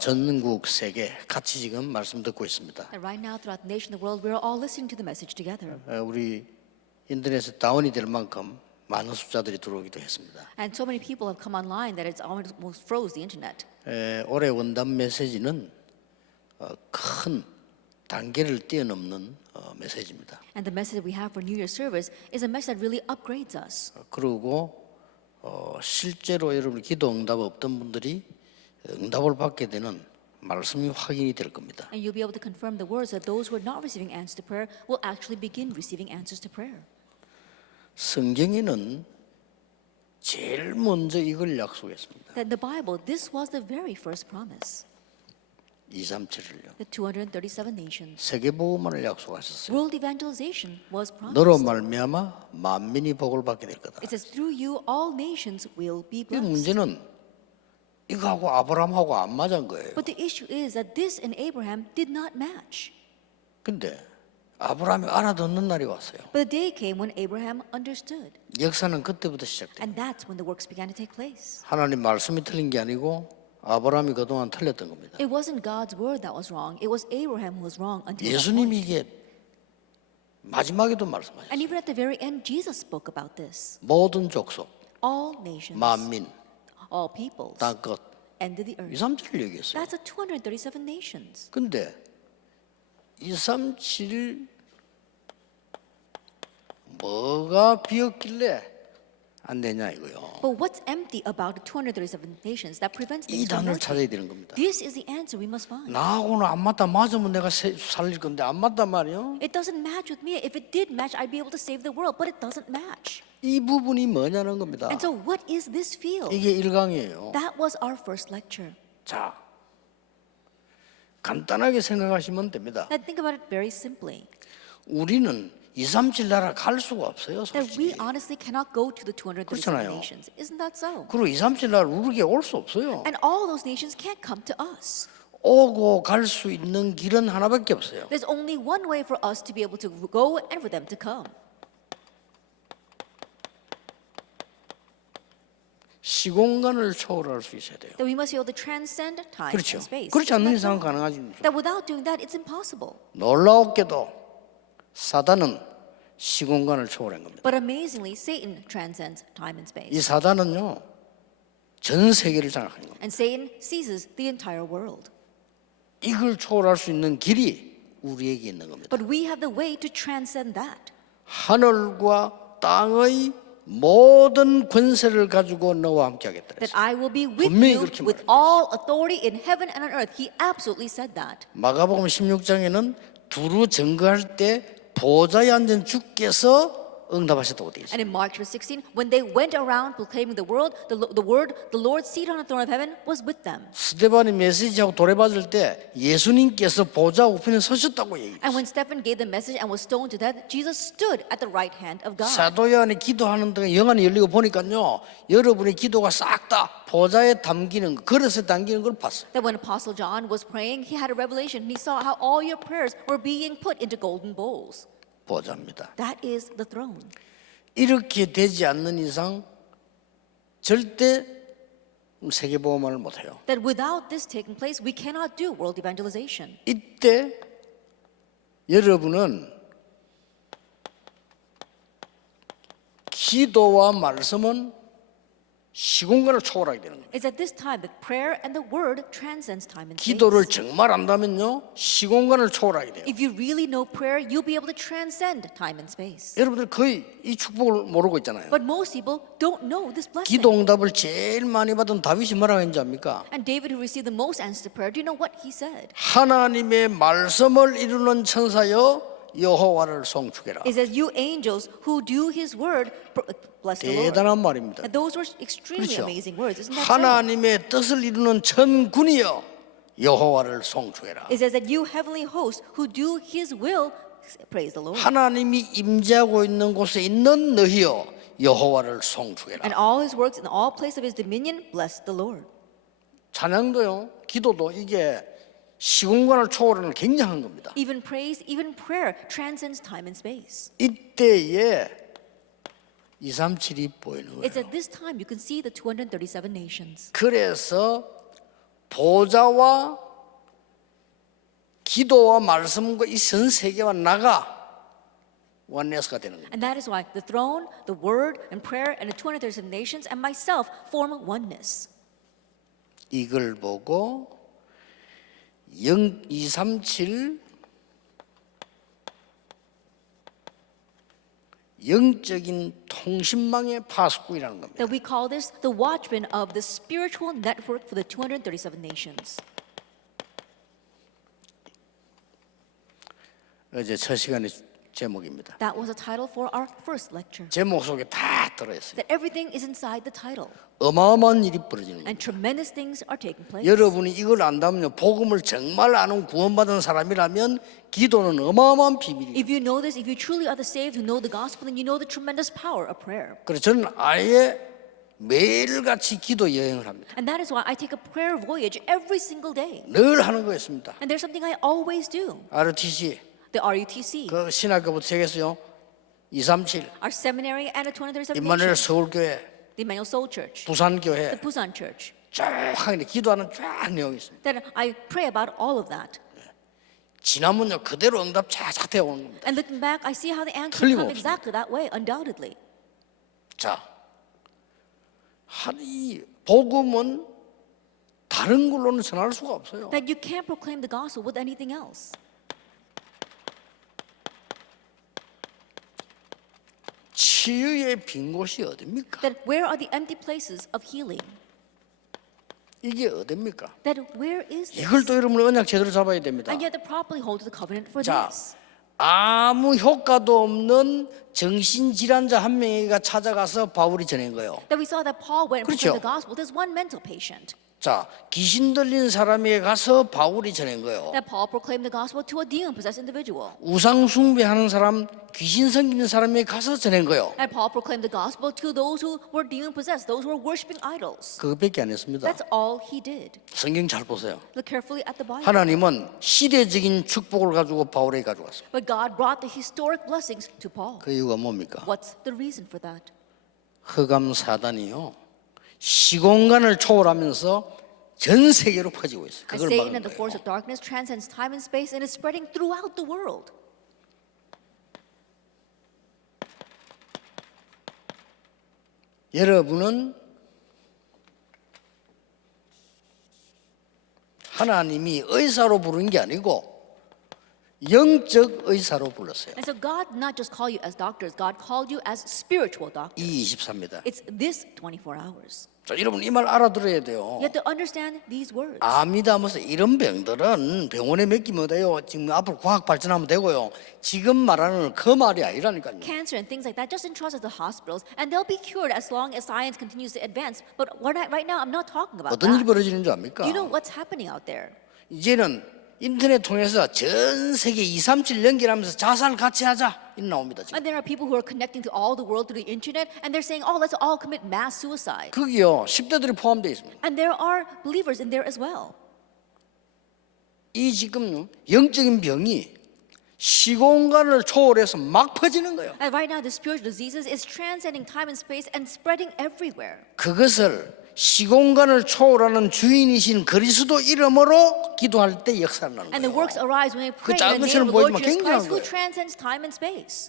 전국 세계 같이 지금 말씀 듣고 있습니다. And right now, throughout the nation, the world, we're all listening to the message together. 우리 인터넷에 다운이 될 만큼 많은 숫자들이 들어오기도 했습니다. And so many people have come online that it's almost froze the internet. 올해 원단 메시지는 큰 단계를 뛰어넘는 메시지입니다. And the message that we have for New Year service is a message that really upgrades us. 그리고 실제로 여러분 기도 응답 없던 분들이 응답을 받게 되는 말씀이 확인이 될 겁니다. And you'll be able to confirm the words that those who are not receiving answers to prayer will actually begin receiving answers to prayer. 성경에는 제일 먼저 이걸 약속했습니다. That in the Bible, this was the very first promise. 237요. The 237 nations. 세계 복음만을 약속하셨어요. World evangelization was 너로 promised. 말미암아 만민이 복을 받게 될 거다. It says, through you, all nations will be 이 blessed. 문제는 이거하고 아브라함하고 안 맞은 거예요. But the issue is that this and Abraham did not match. 근데 아브라함이 알아듣는 날이 왔어요. But the day came when Abraham understood. 역사는 그때부터 시작돼요. And that's when the works began to take place. 하나님 말씀이 틀린 게 아니고 아브라함이 그동안 틀렸던 겁니다. It wasn't God's word that was wrong. It was Abraham who was wrong until that 예수님이 point. 이게 마지막에도 말씀하셨어요. And even at the very end, Jesus spoke about this. 모든 족속, All nations, 만민, all peoples, 땅끝, end of the earth. 237 얘기했어요. That's a 237 nations. 근데 237 뭐가 비었길래 안 되냐 이거요. But what's empty about the 237 nations that prevents 이 things from 단어를 working? 찾아야 되는 겁니다. This is the answer we must find. 나하고는 안 맞다. 맞으면 내가 살릴 건데 안 맞단 말이요. It doesn't match with me. If it did match, I'd be able to save the world. But it doesn't match. 이 부분이 뭐냐는 겁니다. And so, what is this field? 이게 1강이에요. That was our first lecture. 자, 간단하게 생각하시면 됩니다. Now think about it very simply. 우리는 237 나라 갈 수가 없어요, That we 솔직히. honestly cannot go to the 237 그렇잖아요. nations. Isn't that so? 그리고 237 나라 우르게 올 수 없어요. And all those nations can't come to us. 오고 갈 수 있는 길은 하나밖에 없어요. There's only one way for us to be able to go and for them to come. 시공간을 초월할 수 있어야 돼요. That we must be able to transcend time 그렇죠. and space. 그렇지 않는 Isn't 이상은 that so? 가능하지. That without doing that, it's impossible. 놀라웠게도 사단은 시공간을 초월한 겁니다. But amazingly, Satan transcends time and 이 space. 사단은요, 전 세계를 장악한 겁니다. And Satan seizes the entire world. 이걸 초월할 수 있는 길이 우리에게 있는 겁니다. But we have the way to transcend that. 하늘과 땅의 모든 권세를 가지고 너와 함께 하겠다. That I will be with 분명히 you 그렇게 with 말합니다. all authority in heaven and on earth. He absolutely said that. 마가복음 16장에는 두루 증거할 때 보좌에 앉은 주께서 응답하셨다고 되어 있어요. And in Mark chapter 16, when they went around proclaiming the word, the Lord seated on the throne of heaven was with them. 스데반이 메시지하고 돌아받을 때 예수님께서 보좌 우편에 서셨다고 얘기해요. And when Stephen gave the message and was stoned to death, Jesus stood at the right hand of God. 사도 요한이 기도하는 동안 영안이 열리고 보니까요, 여러분의 기도가 싹 다 보좌에 담기는 거, 그릇에 담기는 걸 봤어요. That when Apostle John was praying, he had a revelation. He saw how all your prayers were being put into golden bowls. 보좌입니다. That is the throne. 이렇게 되지 않는 이상 절대 세계보험을 못해요. That without this taking place, we cannot do world evangelization. 이때 여러분은 기도와 말씀은 시공간을 초월하게 되는 거예요. It's at this time that prayer and the word transcends time and space. 기도를 정말 안다면요, 시공간을 초월하게 돼요. If you really know prayer, you'll be able to transcend time and space. 여러분들 거의 이 축복을 모르고 있잖아요. But most people don't know this blessing. 기도 응답을 제일 많이 받은 다윗이 뭐라고 했는지 압니까? And David, who received the most answers to prayer, do you know what he said? 하나님의 말씀을 이루는 천사여 여호와를 송축해라. It says, you angels who do his word, bless the Lord. 대단한 말입니다. And those were extremely 그렇죠. amazing words. Isn't that so? 하나님의 뜻을 이루는 천군이여 여호와를 송축해라. It says that you heavenly hosts who do his will, praise the Lord. 하나님이 임재하고 있는 곳에 있는 너희여 여호와를 송축해라. And all his works in all place of his dominion, bless the Lord. 찬양도요, 기도도 이게 시공간을 초월하는 굉장한 겁니다. Even praise, even prayer transcends time and space. 이때에 237이 보이는 It's 거예요. at this time you can see the 237 nations. 그래서 보좌와 기도와 말씀과 이 전 세계와 나가 원네스가 되는 겁니다. And that is why the throne, the word, and prayer, and the 237 nations, and myself form oneness. 이걸 보고 0237 영적인 통신망의 파수꾼이라는 겁니다. That we call this the watchman of the spiritual network for the 237 nations. 어제 첫 시간의 제목입니다. That was the title for our first lecture. 제목 속에 다 들어있어요. That everything is inside the title. 어마어마한 일이 벌어지는 겁니다. And tremendous things are taking place. 여러분이 이걸 안다면요, 복음을 정말 아는 구원받은 사람이라면 기도는 어마어마한 비밀이에요. If you know this, if you truly are the saved who know the gospel, then you know the tremendous power of prayer. 그래서 저는 아예 매일같이 기도 여행을 합니다. And that is why I take a prayer voyage every single day. 늘 하는 거였습니다. And there's something I always do. ROTC, The RUTC, 그 신학교부터 시작했어요. 237, our seminary, and the 237 임마누엘 nations. 서울교회, The Emmanuel Soul Church, 부산교회 the Busan Church. 쫙 하는데 기도하는 쫙 내용이 있습니다. That I pray about all of that. 지나면요 그대로 응답 쫙 되어오는 겁니다. And looking back, I see how the answers come 틀림없습니다. exactly that way, undoubtedly. 자, 이 복음은 다른 걸로는 전할 수가 없어요. That you can't proclaim the gospel with anything else. 치유의 빈 곳이 어딥니까? That where are the empty places of healing? 이게 어딥니까? That where is this? 이걸 또 여러분 언약 제대로 잡아야 됩니다. And you have to properly hold to the covenant for 자, this. 아무 효과도 없는 정신질환자 한 명이가 찾아가서 바울이 전한 거예요. That we saw that Paul went and 그렇죠. proclaimed the gospel. There's one mental patient. 자, 귀신 들린 사람에게 가서 바울이 전한 거예요. That Paul proclaimed the gospel to a demon-possessed individual. 우상 숭배하는 사람, 귀신 섬기는 사람에게 가서 전한 거예요. And Paul proclaimed the gospel to those who were demon-possessed, those who were worshiping idols. 그것밖에 안 했습니다. That's all he did. 성경 잘 보세요. Look carefully at the Bible. 하나님은 시대적인 축복을 가지고 바울에게 가져왔어요. But God brought the historic blessings to Paul. 그 이유가 뭡니까? What's the reason for that? 흑암 사단이요, 시공간을 초월하면서 전 세계로 퍼지고 있어요. And 그걸 Satan 막는 and the force 거예요. of darkness transcends time and space and is spreading throughout the world. 여러분은 하나님이 의사로 부른 게 아니고 영적 의사로 불렀어요. And so God did not just call you as doctors, God called you as spiritual doctors. 이 24입니다. It's this 24 hours. 자, 여러분 이 말 알아들어야 돼요. You have to understand these words. 암이다 무슨 이런 병들은 병원에 맡기면 돼요. 지금 앞으로 과학 발전하면 되고요. 지금 말하는 그 말이 아니라니까요. Cancer and things like that, just entrust it to hospitals, and they'll be cured as long as science continues to advance. But right now, I'm not talking about 어떤 일이 that. 벌어지는 줄 압니까? Do you know what's happening out there? 이제는 인터넷 통해서 전 세계 237 연결하면서 자살 같이 하자 이런 나옵니다. 지금. And there are people who are connecting to all the world through the internet, and they're saying, "Oh, let's all commit mass suicide." 거기요 10대들이 포함되어 있습니다. And there are believers in there as well. 이 지금 영적인 병이 시공간을 초월해서 막 퍼지는 거예요. And right now, the spiritual diseases is transcending time and space and spreading everywhere. 그것을 시공간을 초월하는 주인이신 그리스도 이름으로 기도할 때 역사하는 And the 거예요. works arise when we pray 작은 in the name 것처럼 of the Lord 보이지만 Jesus 굉장한 Christ, who 거예요. transcends time and space.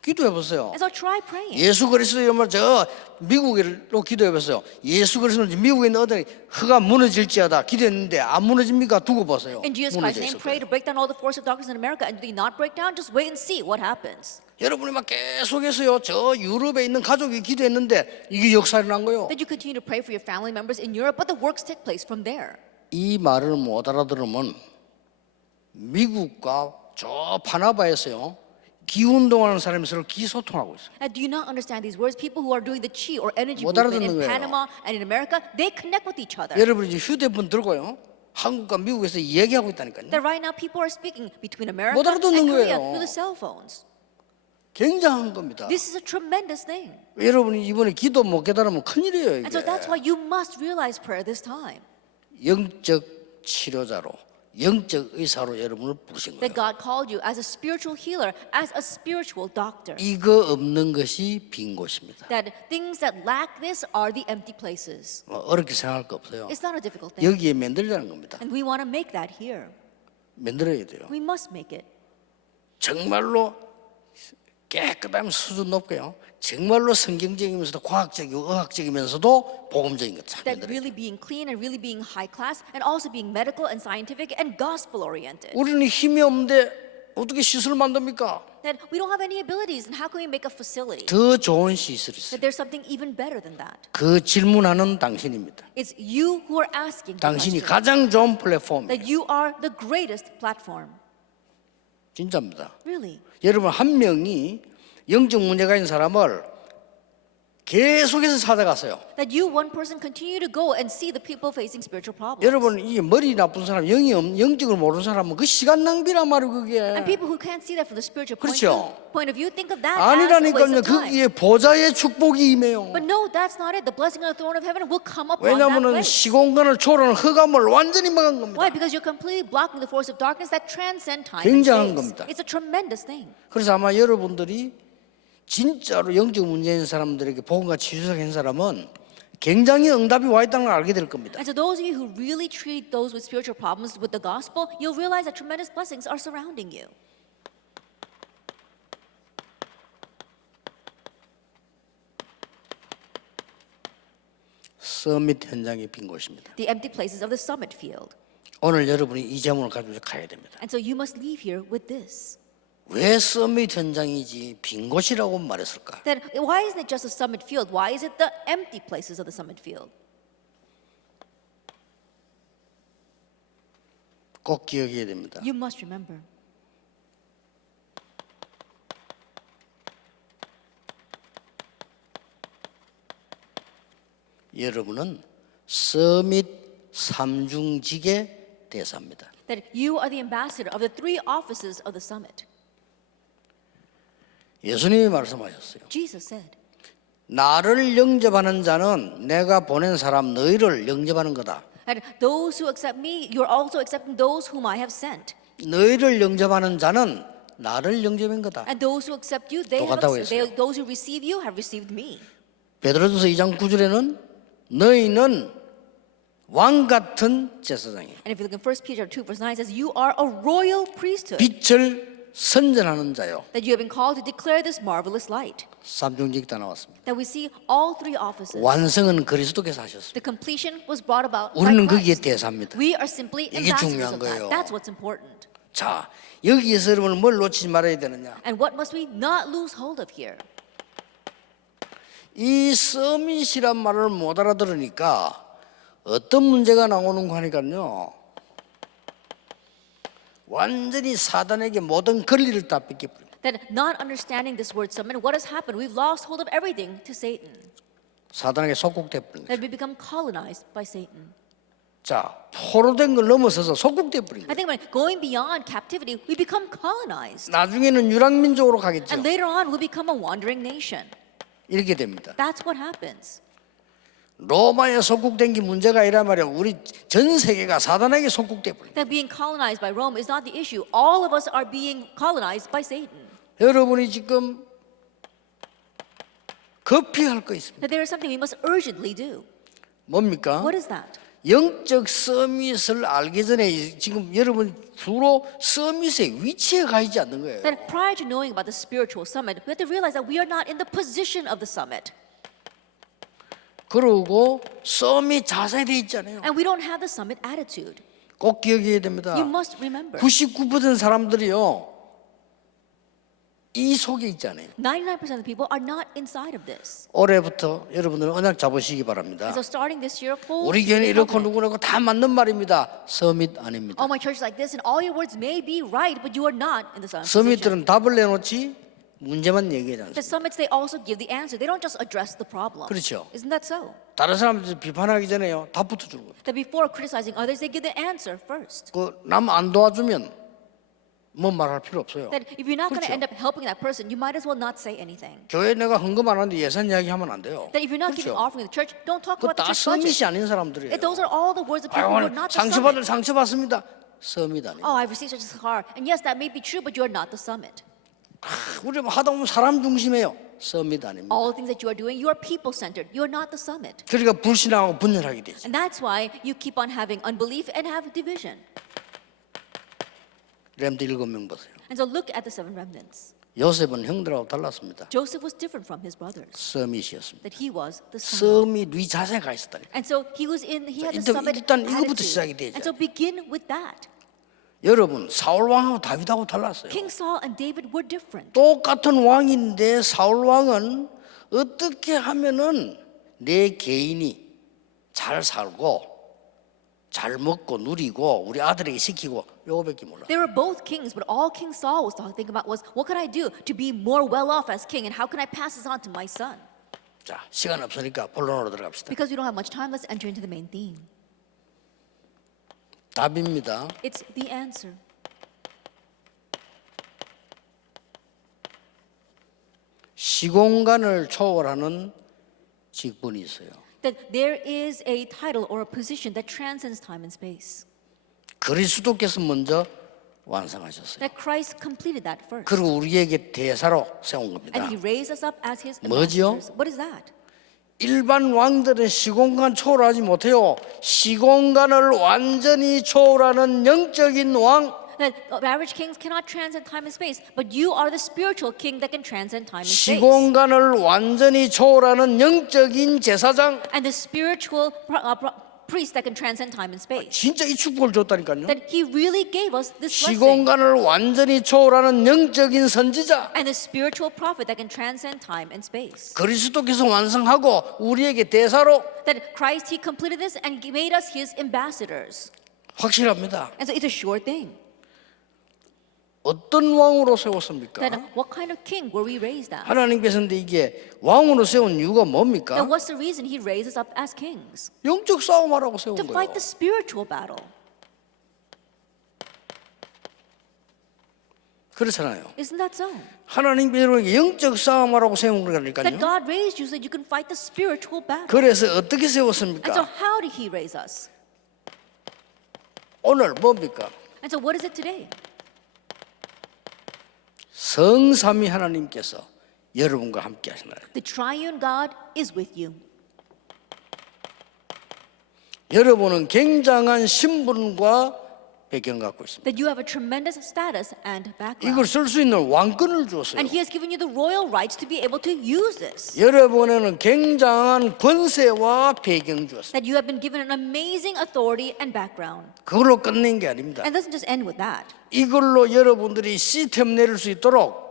기도해 보세요. And so try praying. 예수 그리스도 이름으로 저 미국으로 기도해 보세요. 예수 그리스도 미국에 있는 어떤 흑암 무너질지어다 기도했는데 안 무너집니까? 두고 보세요. In Jesus 무너져 Christ's name, 있을 pray 거예요. to break down all the force of darkness in America. And do they not break down? Just wait and see what happens. 여러분이 막 계속해서요 저 유럽에 있는 가족이 기도했는데 이게 역사가 난 거예요. That you continue to pray for your family members in Europe, but the works take place from there. 이 말을 못 알아들으면 미국과 저 파나바에서요 기운동하는 사람이 서로 기소통하고 있어요. And do you not understand these words? People who are doing the chi or energy 못 movement in 알아듣는 거예요. Panama and in America, they connect with each other. 여러분이 이제 휴대폰 들고요 한국과 미국에서 얘기하고 있다니까요. That right now people are speaking between America 못 알아듣는 and Korea 거예요. through the cell phones. 굉장한 겁니다. This is a tremendous thing. 여러분이 이번에 기도 못 깨달으면 큰일이에요. And so 이게 that's why you must realize prayer this time. 영적 치료자로 영적 의사로 여러분을 부르신 That 거예요. God called you as a spiritual healer, as a spiritual doctor. 이거 없는 것이 빈 곳입니다. That things that lack this are the empty places. 어렵게 생각할 거 없어요. It's not a difficult thing. 여기에 만들자는 겁니다. And we want to make that here. 만들어야 돼요. We must make it. 정말로 깨끗하면 수준 높고요. 정말로 성경적이면서도 과학적이고 의학적이면서도 복음적인 것 참 That 만들어요. really being clean and really being high class and also being medical and scientific and gospel oriented. 우리는 힘이 없는데 어떻게 시설을 만듭니까? That we don't have any abilities and how can we make a facility? 더 좋은 시설이 있어요. That there's something even better than that. 그 질문하는 당신입니다. It's you who are asking the 당신이 question. 가장 좋은 플랫폼. That you are the greatest platform. 진짜입니다. Really. 여러분 한 명이 영적 문제가 있는 사람을 계속해서 찾아갔어요. That you, one person, continue to go and see the people facing spiritual problems. 여러분 이 머리 나쁜 사람, 영적을 모르는 사람은 그 시간 낭비란 말이에요 그게. And people who can't see that from the spiritual 그렇죠. point of view think of that as a waste 아니라니까요. of time. 거기에 보좌의 축복이 임해요. But no, that's not it. The blessing on the throne of heaven will come upon that 왜냐하면 place. 시공간을 초월하는 흑암을 완전히 막은 겁니다. Why? Because you're completely blocking the force of darkness that transcend time and 굉장한 space. 겁니다. It's a tremendous thing. 그래서 아마 여러분들이 진짜로 영적 문제인 사람들에게 복음과 치유사가 한 사람은 굉장히 응답이 와 있다는 걸 알게 될 겁니다. And so those of you who really treat those with spiritual problems with the gospel, you'll realize that tremendous blessings are surrounding you. 서밋 현장의 빈 곳입니다. The empty places of the summit field. 오늘 여러분이 이 제목을 가지고 가야 됩니다. And so you must leave here with this. 왜 서밋 현장이지 빈 곳이라고 말했을까? Then why isn't it just a summit field? Why is it the empty places of the summit field? 꼭 기억해야 됩니다. You must remember. 여러분은 서밋 삼중직의 대사입니다. That you are the ambassador of the three offices of the summit. 예수님이 말씀하셨어요. Jesus said, 나를 영접하는 자는 내가 보낸 사람 너희를 영접하는 거다. and those who accept me, you're also accepting those whom I have sent. 너희를 영접하는 자는 나를 영접한 거다. And those who accept you, they have 똑같다고 accepted. Those who receive you have received me. 베드로전서 2장 9절에는 너희는 왕 같은 제사장이야. And if you look in 1 Peter 2 verse 9, it says, you are a royal priesthood. 빛을 선전하는 자요. That you have been called to declare this marvelous light. 삼중직 다 나왔습니다. That we see all three offices. 완성은 그리스도께서 하셨습니다. The completion was brought about by 우리는 거기에 Christ. 대사입니다. We are simply 이게 ambassadors 중요한 of that. 거예요. That's what's important. 자, 여기에서 여러분 뭘 놓치지 말아야 되느냐? And what must we not lose hold of here? 이 서밋이란 말을 못 알아들으니까 어떤 문제가 나오는가 하니까요. 완전히 사단에게 모든 권리를 다 뺏겨버립니다. That not understanding this word summit, what has happened? We've lost hold of everything to Satan. 사단에게 속국돼버린 거예요. That we become colonized by Satan. 자, 포로된 걸 넘어서서 속국돼버린 I 거예요. think when going beyond captivity, we become colonized. 나중에는 유랑민족으로 가겠죠. And later on, we'll become a wandering nation. 이렇게 됩니다. That's what happens. 로마에 속국된 게 문제가 아니란 말이에요. 우리 전 세계가 사단에게 속국돼버린 거예요. That being colonized by Rome is not the issue. All of us are being colonized by Satan. 여러분이 지금 급히 할 거 있습니다. That there is something we must urgently do. 뭡니까? What is that? 영적 서밋을 알기 전에 지금 여러분 주로 서밋의 위치에 가 있지 않는 거예요. That prior to knowing about the spiritual summit, we have to realize that we are not in the position of the summit. 그러고 서밋 자세히 돼 있잖아요. And we don't have the summit attitude. 꼭 기억해야 됩니다. You must remember. 99% 사람들이요 이 속에 있잖아요. 99% of the people are not inside of this. 올해부터 여러분들은 언약 잡으시기 바랍니다. And so starting this year, hold 우리 교회는 이렇고 covenant. 누구라고 다 맞는 말입니다. 서밋 아닙니다. All my church is like this, and all your words may be right, but you are not in the summit. 서밋들은 답을 내놓지 문제만 얘기하지 The 않습니다. summits, they also give the answer. They don't just address the problem. 그렇죠. Isn't that so? 다른 사람들 비판하기 전에요 답부터 주는 거예요. That before criticizing others, they give the answer first. 그 남 안 도와주면 뭐 말할 필요 없어요. That if you're not going to 그렇죠. end up helping that person, you might as well not say anything. 교회 내가 헌금 안 하는데 예산 이야기하면 안 돼요. That if you're not giving 그렇죠. offering to the church, don't talk about the 그다 church budget. 서밋이 아닌 사람들이에요. Those are all the words of people 아유, who 오늘 are not the 상처 summit. 받습니다. 서밋 아닙니다. Oh, I've received such a scar. And yes, that may be true, but you're not the summit. 우리 하다 보면 사람 중심이에요. 서밋 아닙니다. All the things that you are doing, you are people-centered. You're not the summit. 그러니까 불신하고 분열하게 되죠. And that's why you keep on having unbelief and have division. 렘드 7명 보세요. And so look at the 7 remnants. 요셉은 형들하고 달랐습니다. Joseph was different from his brothers. 서밋이었습니다. That he was the summit. 서밋 위 자세가 있었다니까. And so he had the 일단- summit 일단 이거부터 시작이 attitude. 되죠. And so begin with that. 여러분 사울 왕하고 다윗하고 달랐어요. King Saul and David were different. 똑같은 왕인데 사울 왕은 어떻게 하면은 내 개인이 잘 살고 잘 먹고 누리고 우리 아들에게 시키고 요거밖에 몰라. They were both kings, but all King Saul was thinking about was, what can I do to be more well off as king, and how can I pass this on to my son? 자, 시간 없으니까 본론으로 들어갑시다. Because we don't have much time, let's enter into the main theme. 답입니다. It's the answer. 시공간을 초월하는 직분이 있어요. That there is a title or a position that transcends time and space. 그리스도께서 먼저 완성하셨어요. That Christ completed that first. 그리고 우리에게 대사로 세운 겁니다. And he raised us up as his 뭐지요? ambassadors. What is that? 일반 왕들은 시공간 초월하지 못해요. 시공간을 완전히 초월하는 영적인 왕. That average kings cannot transcend time and space, but you are the spiritual king that can transcend time and space. 시공간을 완전히 초월하는 영적인 제사장. And the spiritual priest that can transcend time and space. 진짜 이 축복을 줬다니까요. That he really gave us this blessing. 시공간을 완전히 초월하는 영적인 선지자. And the spiritual prophet that can transcend time and space. 그리스도께서 완성하고 우리에게 대사로. That Christ, he completed this and made us his ambassadors. 확실합니다. And so it's a sure thing. 어떤 왕으로 세웠습니까? That what kind of king were we raised as? 하나님께서는 이게 왕으로 세운 이유가 뭡니까? And what's the reason he raised us up as kings? 영적 싸움하라고 세운 To 거예요. fight the spiritual battle. 그렇잖아요. Isn't that so? 하나님께서 영적 싸움하라고 세운 That 거라니까요. God raised you so that you can fight the spiritual battle. 그래서 어떻게 And so 세웠습니까? how did he raise us? 오늘 뭡니까? And so what is it today? 성삼위 하나님께서 여러분과 함께 하시나요? The triune God is with you. 여러분은 굉장한 신분과 배경 갖고 있습니다. That you have a tremendous status and background. 이걸 쓸 수 있는 왕권을 주었어요. And he has given you the royal rights to be able to use this. 여러분에는 굉장한 권세와 배경 주었어요. That you have been given an amazing authority and background. 그걸로 끝낸 게 아닙니다. And it doesn't just end with that. 이걸로 여러분들이 시스템 내릴 수 있도록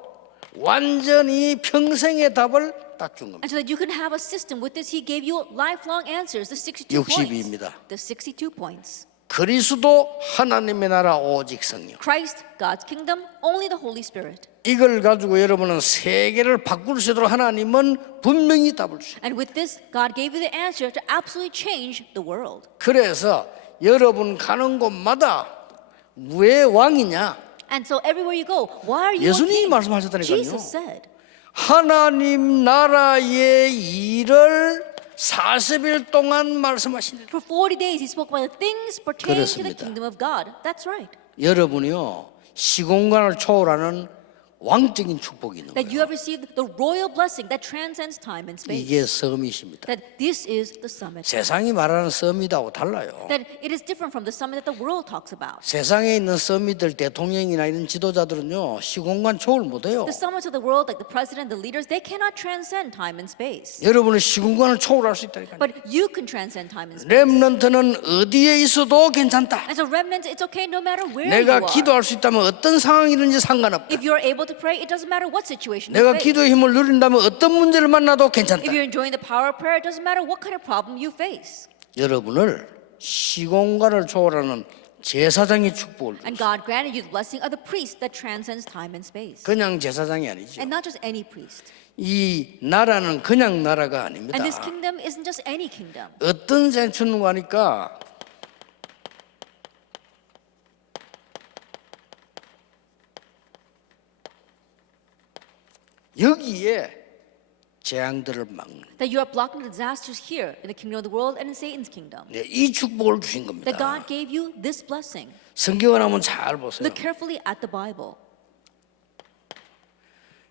완전히 평생의 답을 딱 준 겁니다. And so that you can have a system with this, he gave you lifelong answers, the 62 62입니다. points. The 62 points. 그리스도 하나님의 나라 오직 성령. Christ, God's kingdom, only the Holy Spirit. 이걸 가지고 여러분은 세계를 바꿀 수 있도록 하나님은 분명히 답을 주십니다. And with this, God gave you the answer to absolutely change the world. 그래서 여러분 가는 곳마다 왜 왕이냐? And so everywhere you go, why are you a 예수님이 king? 말씀하셨다니까요. Jesus said. 하나님 나라의 일을 40일 동안 말씀하시는 For 40 days he spoke about the things pertaining to the 그렇습니다. kingdom of God. That's right. 여러분이요 시공간을 초월하는 왕적인 축복이 있는 That you 거예요. have received the royal blessing that transcends time and space. 이게 서밋입니다. That this is the summit. 세상이 말하는 서밋하고 달라요. That it is different from the summit that the world talks about. 세상에 있는 서밋들 대통령이나 이런 지도자들은요 시공간 초월 못해요. The summits of the world, like the president, the leaders, they cannot transcend time and space. 여러분은 시공간을 초월할 수 있다니까요. But you can transcend time and space. 렘넌트는 어디에 있어도 괜찮다. And so remnants, it's okay no matter where 내가 you are. 기도할 수 있다면 어떤 상황이든지 상관없다. If you're able to pray, it doesn't matter what situation you 내가 face. 기도의 힘을 누린다면 어떤 문제를 만나도 If 괜찮다. you're enjoying the power of prayer, it doesn't matter what kind of problem you face. 여러분을 시공간을 초월하는 제사장의 축복을 And 줬어요. God granted you the blessing of the priest that transcends time and space. 그냥 제사장이 아니죠. And not just any priest. 이 나라는 그냥 나라가 아닙니다. And this kingdom isn't just any kingdom. 어떤 센추는가 하니까 여기에 재앙들을 막는 That you are blocking the disasters here in the kingdom of the world and in Satan's kingdom. 이 축복을 주신 겁니다. That God gave you this blessing. 성경을 한번 잘 보세요. Look carefully at the Bible.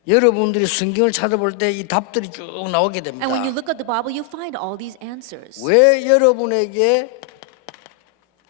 여러분들이 성경을 찾아볼 때 이 답들이 쭉 나오게 됩니다. And when you look at the Bible, you find all these answers. 왜 여러분에게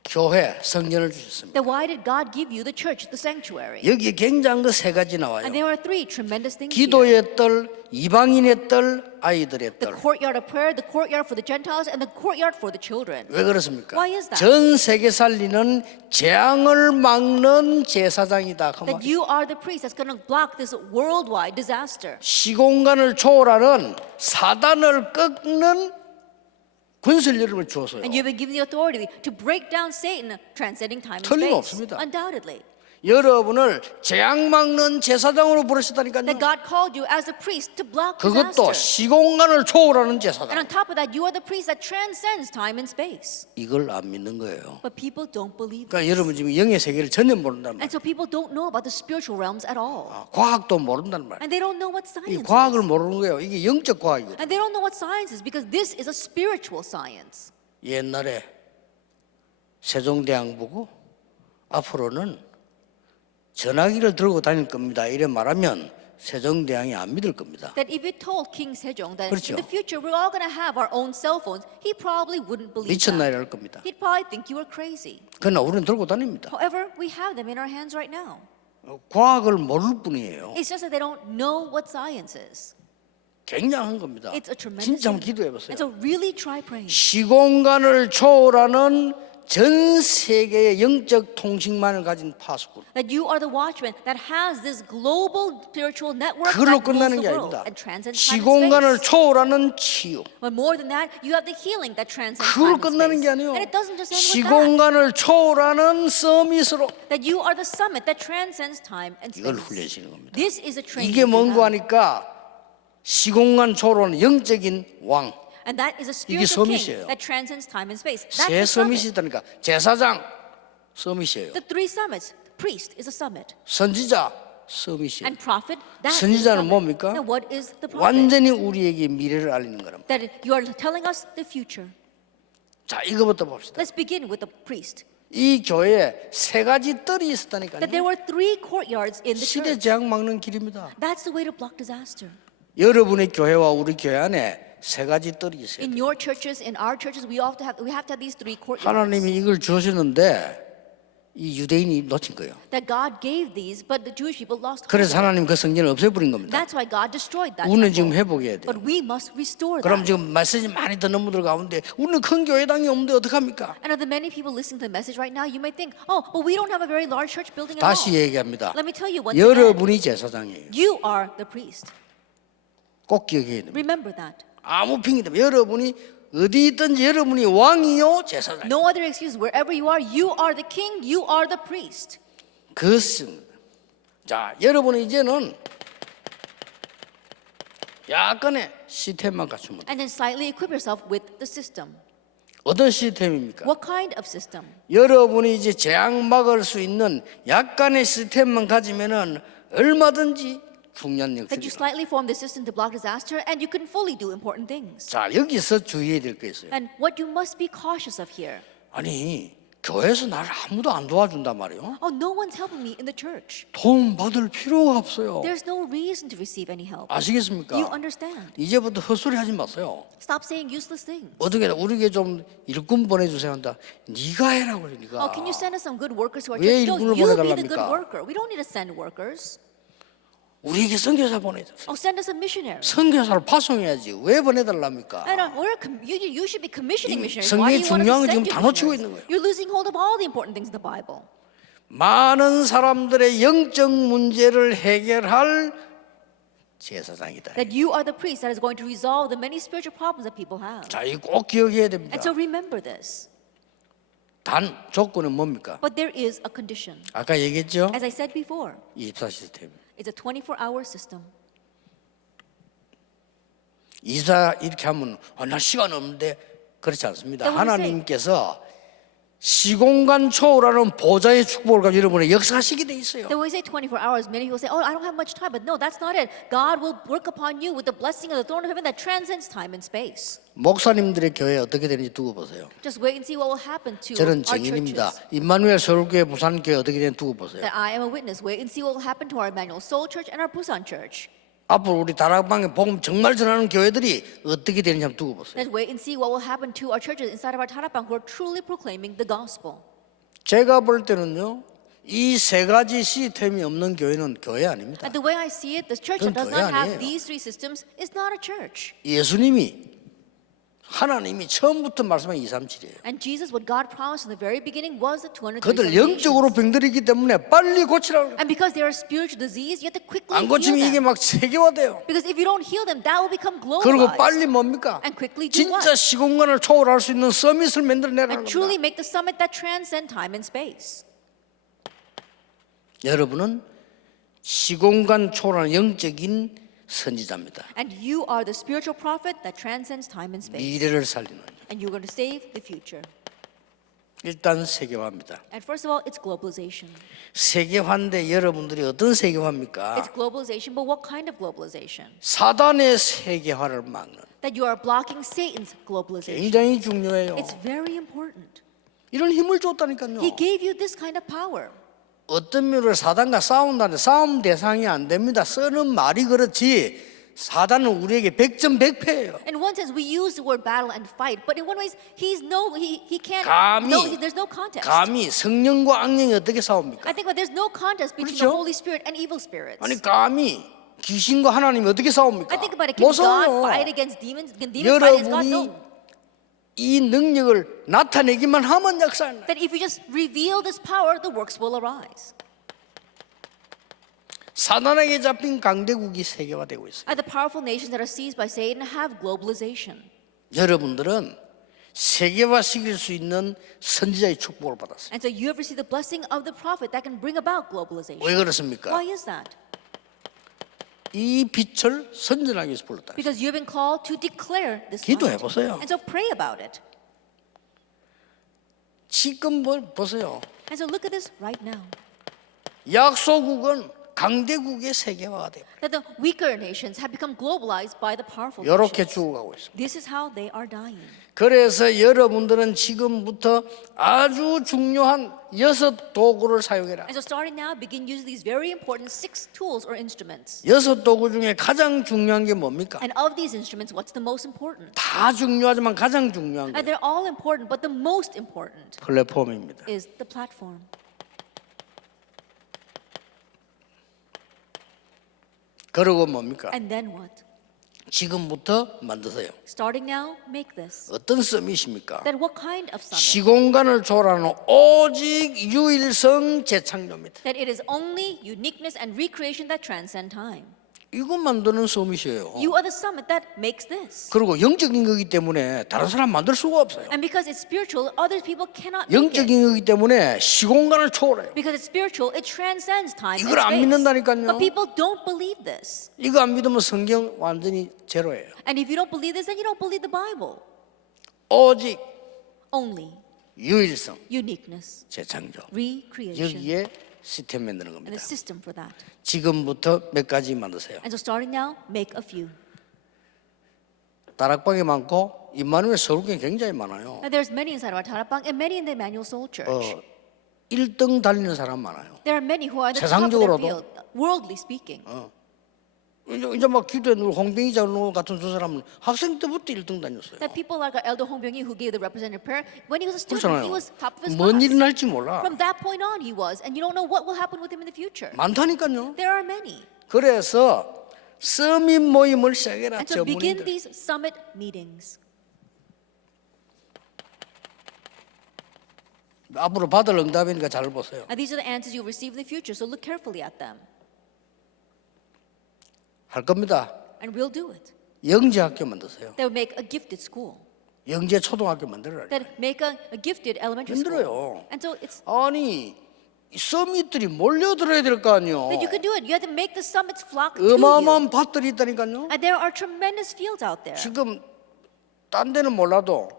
교회, 성전을 주셨습니까? Then why did God give you the church, the sanctuary? 여기에 굉장한 거 세 가지 나와요. And there are three tremendous things here. 기도의 뜰, 이방인의 뜰, 아이들의 The 뜰. courtyard of prayer, the courtyard for the Gentiles, and the courtyard for the children. 왜 그렇습니까? Why is that? 전 세계 살리는 재앙을 막는 제사장이다. 그 That 말이에요. you are the priest that's going to block this worldwide disaster. 시공간을 초월하는 사단을 꺾는 권세를 주었어요. And you've been given the authority to break down Satan, transcending time and 틀림없습니다. space. Undoubtedly. 여러분을 재앙 막는 제사장으로 부르셨다니까요. That God called you as a priest to block 그것도 disaster. 시공간을 초월하는 And 제사장. on top of that, you are the priest that transcends time and space. 이걸 안 믿는 거예요. But people don't believe 그러니까 this. 여러분 지금 영의 세계를 전혀 모른단 말이에요. And so people don't know about the spiritual realms at all. 과학도 모른단 말이에요. And they don't know what 이 science 과학을 is. 모르는 거예요. 이게 영적 과학이거든요. And they don't know what science is because this is a spiritual science. 옛날에 세종대왕 보고 앞으로는 전화기를 들고 다닐 겁니다. 이래 말하면 세종대왕이 안 믿을 겁니다. That if you told King Sejong that 그렇죠. in the future we're all going to have our own cell phones, he probably wouldn't believe 미쳤나 that. 이럴 겁니다. He'd probably think you were crazy. 그러나 우리는 들고 다닙니다. However, we have them in our hands right now. 과학을 모를 뿐이에요. It's just that they don't know what science is. 굉장한 겁니다. It's a tremendous 진짜 한번 thing. 기도해 보세요. And so really try praying. 시공간을 초월하는 전 세계의 영적 통신망을 가진 파수꾼. That you are the watchman that has this global spiritual network 그걸로 that rules 끝나는 the 게 world 아닙니다. and transcends time and 시공간을 space. 초월하는 치유. But more than that, you have the healing that transcends 그걸로 time and 끝나는 space. 게 아니에요. And it doesn't just end with that. 시공간을 초월하는 서밋으로 That you are the summit that transcends time and 이걸 space. 훈련시키는 겁니다. This is a training. 이게 that you 뭔고 have. 하니까 시공간 초월하는 영적인 왕. And that is a 이게 spiritual 서밋이에요. king that transcends time and space. That's 세 the summit. 서밋이 있다니까. 제사장 서밋이에요. The three summits. Priest is a summit. 선지자 서밋이에요. And prophet, that is a 선지자는 summit. 뭡니까? Now what is the prophet? 완전히 우리에게 미래를 알리는 거랍니다. That you are telling us the future. 자, 이거부터 봅시다. Let's begin with the priest. 이 교회에 세 가지 뜰이 That 있었다니까요. there were three courtyards in the 시대 church. 재앙 막는 길입니다. That's the way to block disaster. 여러분의 교회와 우리 교회 안에 세 가지 뜰이 있어요. In your churches, in our churches, we have to have these three courtyards. 하나님이 이걸 주셨는데 이 유대인이 놓친 거예요. That God gave these, but the Jewish people lost. 그래서 hold of it. 하나님 그 성전을 없애버린 겁니다. That's why God destroyed that. 우리는 temple. 지금 회복해야 돼요. But we must restore 그럼 that. 지금 메시지 많이 듣는 분들 가운데 우리는 큰 교회당이 없는데 어떡합니까? And of the many people listening to the message right now, you may think, oh, well, we don't have a very large church building at 다시 all. 얘기합니다. Let me tell you once again, 여러분이 제사장이에요. you are the priest. 꼭 기억해야 됩니다. Remember that. 아무 핑계도 여러분이 어디 있든지 여러분이 왕이요 제사장. No other excuse. Wherever you are the king, you are the priest. 그것입니다. 자, 여러분은 이제는 약간의 시스템만 갖추면 돼요. And then slightly equip yourself with the system. 어떤 시스템입니까? What kind of system? 여러분이 이제 재앙 막을 수 있는 약간의 시스템만 가지면은 얼마든지 중요한 That you 역할이에요. slightly form the system to block disaster, and you can fully do important things. 자, 여기서 주의해야 될 게 있어요. And what you must be cautious of here. 아니, 교회에서 나를 아무도 안 도와준단 말이에요. Oh, no one's helping me in the church. 도움 받을 필요가 없어요. There's no reason to receive any help. 아시겠습니까? You understand? 이제부터 헛소리 하지 마세요. Stop saying useless things. 어떻게 우리에게 좀 일꾼 보내주세요 한다. 네가 해라고 그래, 네가. Oh, can you send us some good workers to our 왜 church? No, 일꾼을 you be the good 보내달랍니까? worker. We don't need to send workers. 우리에게 선교사 보내주세요. Oh, send us a missionary. 선교사를 파송해야지. 왜 보내달랍니까? And you should be commissioning 이 missionaries. 성경의 Why do you want us 중요한 거 to 지금 send you 다 놓치고 있는 missionaries? 거예요. You're losing hold of all the important things in the Bible. 많은 사람들의 영적 문제를 해결할 제사장이다. That you are the priest that is going to resolve the many spiritual problems that people have. 자, 이거 꼭 기억해야 됩니다. And so remember this. 단 조건은 뭡니까? But there is a condition. 아까 얘기했죠? As I said before, 24 시스템. it's a 24-hour system. 이사 이렇게 하면 나 시간 없는데 그렇지 않습니다. Then what do you say? 하나님께서 시공간 초월하는 보좌의 축복을 가지고 여러분의 역사하시게 돼 있어요. Then when we say 24 hours, many people say, oh, I don't have much time. But no, that's not it. God will work upon you with the blessing of the throne of heaven that transcends time and space. 목사님들의 교회 어떻게 되는지 두고 보세요. Just wait and see what will happen to 저는 our 증인입니다. churches. 임마누엘 서울교회 부산교회 어떻게 되는지 두고 보세요. That I am a witness. Wait and see what will happen to our Emmanuel Soul Church and our Busan Church. 앞으로 우리 다락방에 복음 정말 전하는 교회들이 어떻게 되는지 한번 두고 보세요. Let's wait and see what will happen to our churches inside of our Tarapang who are truly proclaiming the gospel. 제가 볼 때는요, 이 세 가지 시스템이 없는 교회는 교회 아닙니다. And the way I see it, the church that does 그건 not 교회 have 아니에요. these three systems is not a church. 예수님이 하나님이 처음부터 말씀한 237이에요. And Jesus, what God promised in the very beginning was the 237 그들 영적으로 병들이기 때문에 빨리 고치라고. And because they are spiritual disease, you have to quickly 안 heal 고치면 이게 them. 막 세계화돼요. Because if you don't heal them, that will become 그리고 globalized. 빨리 뭡니까? And quickly do 진짜 what? 시공간을 초월할 수 있는 서밋을 만들어내라는 And truly 겁니다. make the summit that transcend time and space. 여러분은 시공간 초월하는 영적인 선지자입니다. And you are the spiritual prophet that transcends time and space. 미래를 살리는. And you're going to save the future. 일단 세계화입니다. And first of all, it's globalization. 세계화인데 여러분들이 어떤 세계화입니까? It's globalization, but what kind of globalization? 사단의 세계화를 막는. That you are blocking Satan's globalization. 굉장히 중요해요. It's very important. 이런 힘을 줬다니까요. He gave you this kind of power. 어떤 면으로 사단과 싸운다는데 싸움 대상이 안 됩니다. 쓰는 말이 그렇지 사단은 우리에게 100점 100패예요. In one sense, we use the word battle and fight, but in one ways, he can't. There's no contest. 감히 성령과 악령이 어떻게 싸웁니까? I think there's no contest between 그렇죠? the Holy Spirit and evil spirits. 아니 감히 귀신과 하나님이 어떻게 싸웁니까? I think about it. 못 Can God 싸워요. fight against demons? Can demons fight against God? 여러분이 No. 이 능력을 나타내기만 하면 역사입니다. That if you just reveal this power, the works will arise. 사단에게 잡힌 강대국이 세계화되고 있어요. And the powerful nations that are seized by Satan have globalization. 여러분들은 세계화시킬 수 있는 선지자의 축복을 받았어요. And so you have received the blessing of the prophet that can bring about globalization. 왜 그렇습니까? Why is that? 이 빛을 선전하기 위해서 불렀다. Because you have been called to declare this 기도해 light. 보세요. And so pray about it. 지금 보세요. And so look at this right now. 약소국은 강대국의 세계화가 돼요. That the weaker nations have become globalized by the powerful 이렇게 nations. 죽어가고 있습니다. This is how they are dying. 그래서 여러분들은 지금부터 아주 중요한 6 도구를 사용해라. And so starting now, begin using these very important 6 tools or instruments. 6 도구 중에 가장 중요한 게 뭡니까? And of these instruments, what's the most important? 다 중요하지만 가장 중요한 And 게 they're all important, but the most important 플랫폼입니다. is the platform. 그리고 뭡니까? And then what? 지금부터 만드세요. Starting now, make this. 어떤 서밋입니까? Then what kind of summit? 시공간을 초월하는 오직 유일성 재창조입니다. That it is only uniqueness and recreation that transcend time. 이거 만드는 서밋이에요. You are the summit that makes this. 그리고 영적인 거기 때문에 다른 사람 만들 수가 없어요. And because it's spiritual, other people cannot make it. 영적인 거기 때문에 시공간을 초월해요. Because it's spiritual, it transcends time and 이걸 안 space. 믿는다니까요. But people don't believe this. 이거 안 믿으면 성경 완전히 제로예요. And if you don't believe this, then you don't believe the Bible. 오직 Only 유일성 uniqueness, 재창조. recreation, 여기에 시스템 만드는 and 겁니다. a system for that. 지금부터 몇 가지 만드세요. And so starting now, make a few. 다락방이 많고 임마누엘 서울교회 굉장히 많아요. And there's many inside of our Tarapang and many in the Emmanuel Soul Church. 1등 달리는 사람 많아요. There are many who are at the top of their 세상적으로도. field, worldly speaking. 이제 막 기도에 누구 홍병희 장로 같은 두 사람은 학생 때부터 1등 다녔어요. That people like our elder Hong Byung-hee who gave the representative prayer, when he was a student, he 그렇잖아요. was top of his 뭔 일이 class. 날지 몰라. From that point on, he was, and you don't know what will happen with him in the future. 많다니까요. There are many. 그래서 서밋 모임을 시작해라. And so begin 전문인들. these summit meetings. 앞으로 받을 응답이니까 잘 보세요. And these are the answers you'll receive in the future, so look carefully at them. 할 겁니다. And we'll do it. 영재학교 만드세요. That would make a gifted school. 영재 초등학교 만들어라. That make a gifted elementary school. 힘들어요. And so it's 아니 이 서밋들이 몰려들어야 될 거 아니에요. that you can do it. You have to make the summits flock to you. 어마어마한 밭들이 있다니까요. And there are tremendous fields out there. 지금 딴 데는 몰라도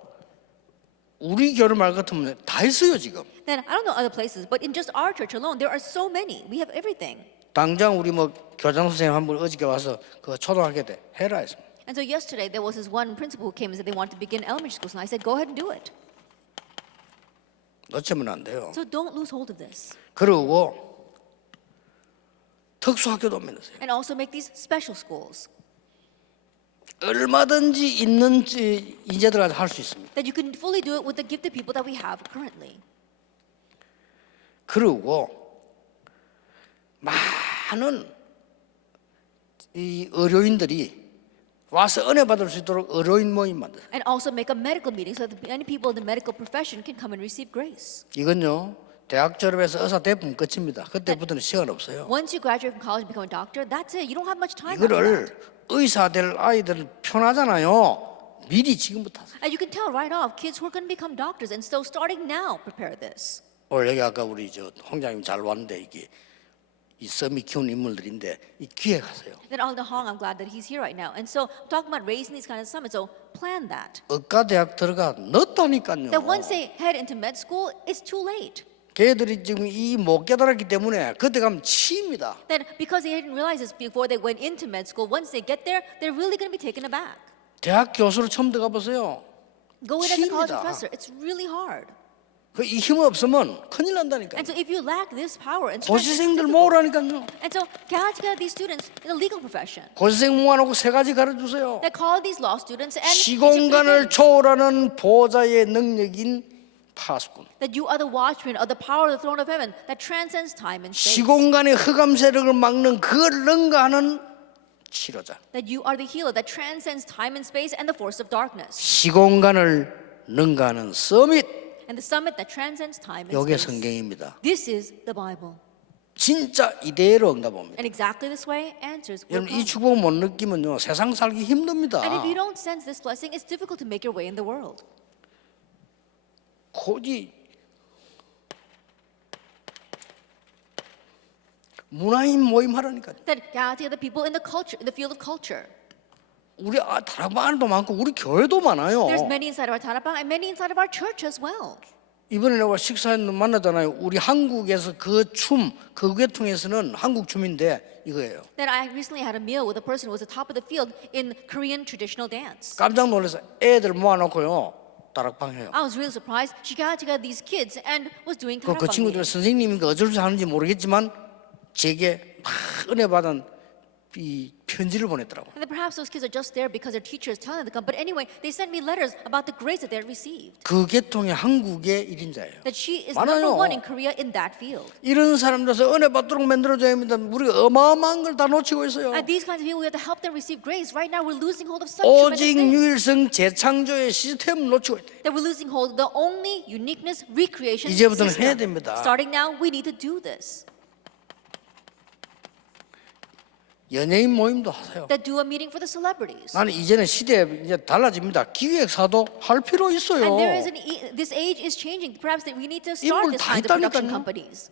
우리 교회 말 같으면 다 있어요 지금. Then I don't know other places, but in just our church alone, there are so many. We have everything. 당장 우리 뭐 교장 선생님 한 분 어저께 와서 그 초등학교 때 해라 했습니다. And so yesterday there was this one principal who came and said they wanted to begin elementary schools, and I said, go ahead and do it. 놓치면 안 돼요. So don't lose hold of this. 그리고 특수학교도 만드세요. And also make these special schools 얼마든지 있는 인재들한테 할 수 있습니다. that you can fully do it with the gifted people that we have currently. 그리고 많은 이 의료인들이 와서 은혜 받을 수 있도록 의료인 모임 만드세요. And also make a medical meeting so that many people in the medical profession can come and receive grace. 이건요 대학 졸업해서 의사 대부분 끝입니다. 그때부터는 시간 없어요. Once you graduate from college and become a doctor, that's it. You don't have much time after 이거를 that. 의사 될 아이들은 편하잖아요. 미리 지금부터 하세요. And you can tell right off kids who are going to become doctors, and so starting now, prepare this. 오늘 여기 아까 우리 저 홍장님 잘 왔는데 이게 이 썸이 키운 인물들인데 이 기획하세요. Then on the Hong, I'm glad that he's here right now. And so talking about raising these kind of summits, so plan that. 의과대학 들어가 늦다니까요. That once they head into med school, it's too late. 걔들이 지금 이 못 깨달았기 때문에 그때 가면 치입니다. That because they didn't realize this before they went into med school, once they get there, they're really going to be taken aback. 대학 교수로 처음 들어가 보세요. Go in as a college 치입니다. professor, it's really hard. 그 이 힘 없으면 큰일 난다니까요. And so if you lack this power and strength, it's 고시생들 difficult. 모으라니까요. And so get together these students in the legal profession. 고시생 모아놓고 세 가지 가르쳐주세요. That call these law students and teach them three 시공간을 things. 초월하는 보좌의 능력인 파수꾼. That you are the watchman of the power of the throne of heaven that transcends time and space. 시공간의 흑암 세력을 막는 그걸 능가하는 치료자. That you are the healer that transcends time and space and the force of darkness. 시공간을 능가하는 서밋. And the summit that transcends time and 이게 space. 성경입니다. This is the Bible. 진짜 이대로 응답합니다. And exactly this way, answers will 여러분 come. 이 축복 못 느끼면요 세상 살기 힘듭니다. And if you don't sense this blessing, it's difficult to make your way in the world. 고지 문화인 모임 하라니까요. That gather together people in the culture, in the field of culture. 우리 다락방도 많고 우리 교회도 많아요. There's many inside of our Tarapang and many inside of our church as well. 이번에 내가 식사했는데 만나잖아요. 우리 한국에서 그 춤, 그 계통에서는 한국 춤인데 이거예요. That I recently had a meal with a person who was at the top of the field in Korean traditional dance. 깜짝 놀라서 애들 모아놓고요. 다락방 해요. I was really surprised. She got together these kids and was doing 그 Tarapang. 친구들 선생님인가 어쩔 줄 아는지 모르겠지만 제게 막 은혜 받은 이 편지를 보냈더라고. And then perhaps those kids are just there because their teacher is telling them to come. But anyway, they sent me letters about the grace that they had received. 그 계통의 한국의 1인자예요. That she is 많아요. number one in Korea in that field. 이런 사람들에서 은혜 받도록 만들어줘야 합니다. 우리가 어마어마한 걸 다 놓치고 있어요. And these kinds of people, we have to help them receive grace. Right now, we're losing hold of such tremendous 오직 things. 유일성 재창조의 시스템을 놓치고 있다. That we're losing hold of the only uniqueness recreation 이제부터는 해야 system. 됩니다. Starting now, we need to do this. 연예인 모임도 하세요. That do a meeting for the celebrities. 나는 이제는 시대 이제 달라집니다. 기획사도 할 필요 있어요. And there is this age is changing. Perhaps that we need to start 인물 this 다 kind of production 있다니까요. companies.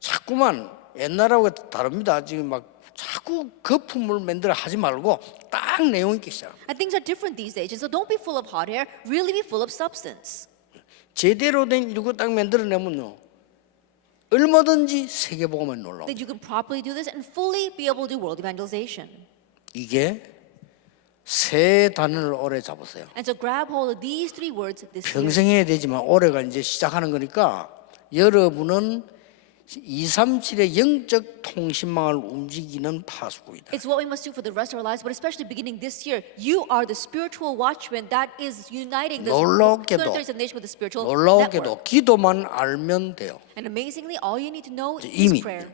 자꾸만 옛날하고 다릅니다. 지금 막 자꾸 거품을 만들어 하지 말고 딱 내용 있게 시작. And things are different these days. And so don't be full of hot air. Really be full of substance. 제대로 된 이거 딱 만들어내면요. 얼마든지 세계복음에 놀라워. That you can properly do this and fully be able to do world evangelization. 이게 세 단어를 오래 잡으세요. And so grab hold of these three words this year. 평생 해야 되지만 올해가 이제 시작하는 거니까 여러분은 237의 영적 통신망을 움직이는 파수꾼이다. It's what we must do for the rest of our lives, but especially beginning this year, you are the spiritual watchman that is uniting the 놀랍게도 237 nation with the spiritual 놀랍게도 network. 기도만 알면 돼요. And amazingly, all you need to know is 이미 prayer.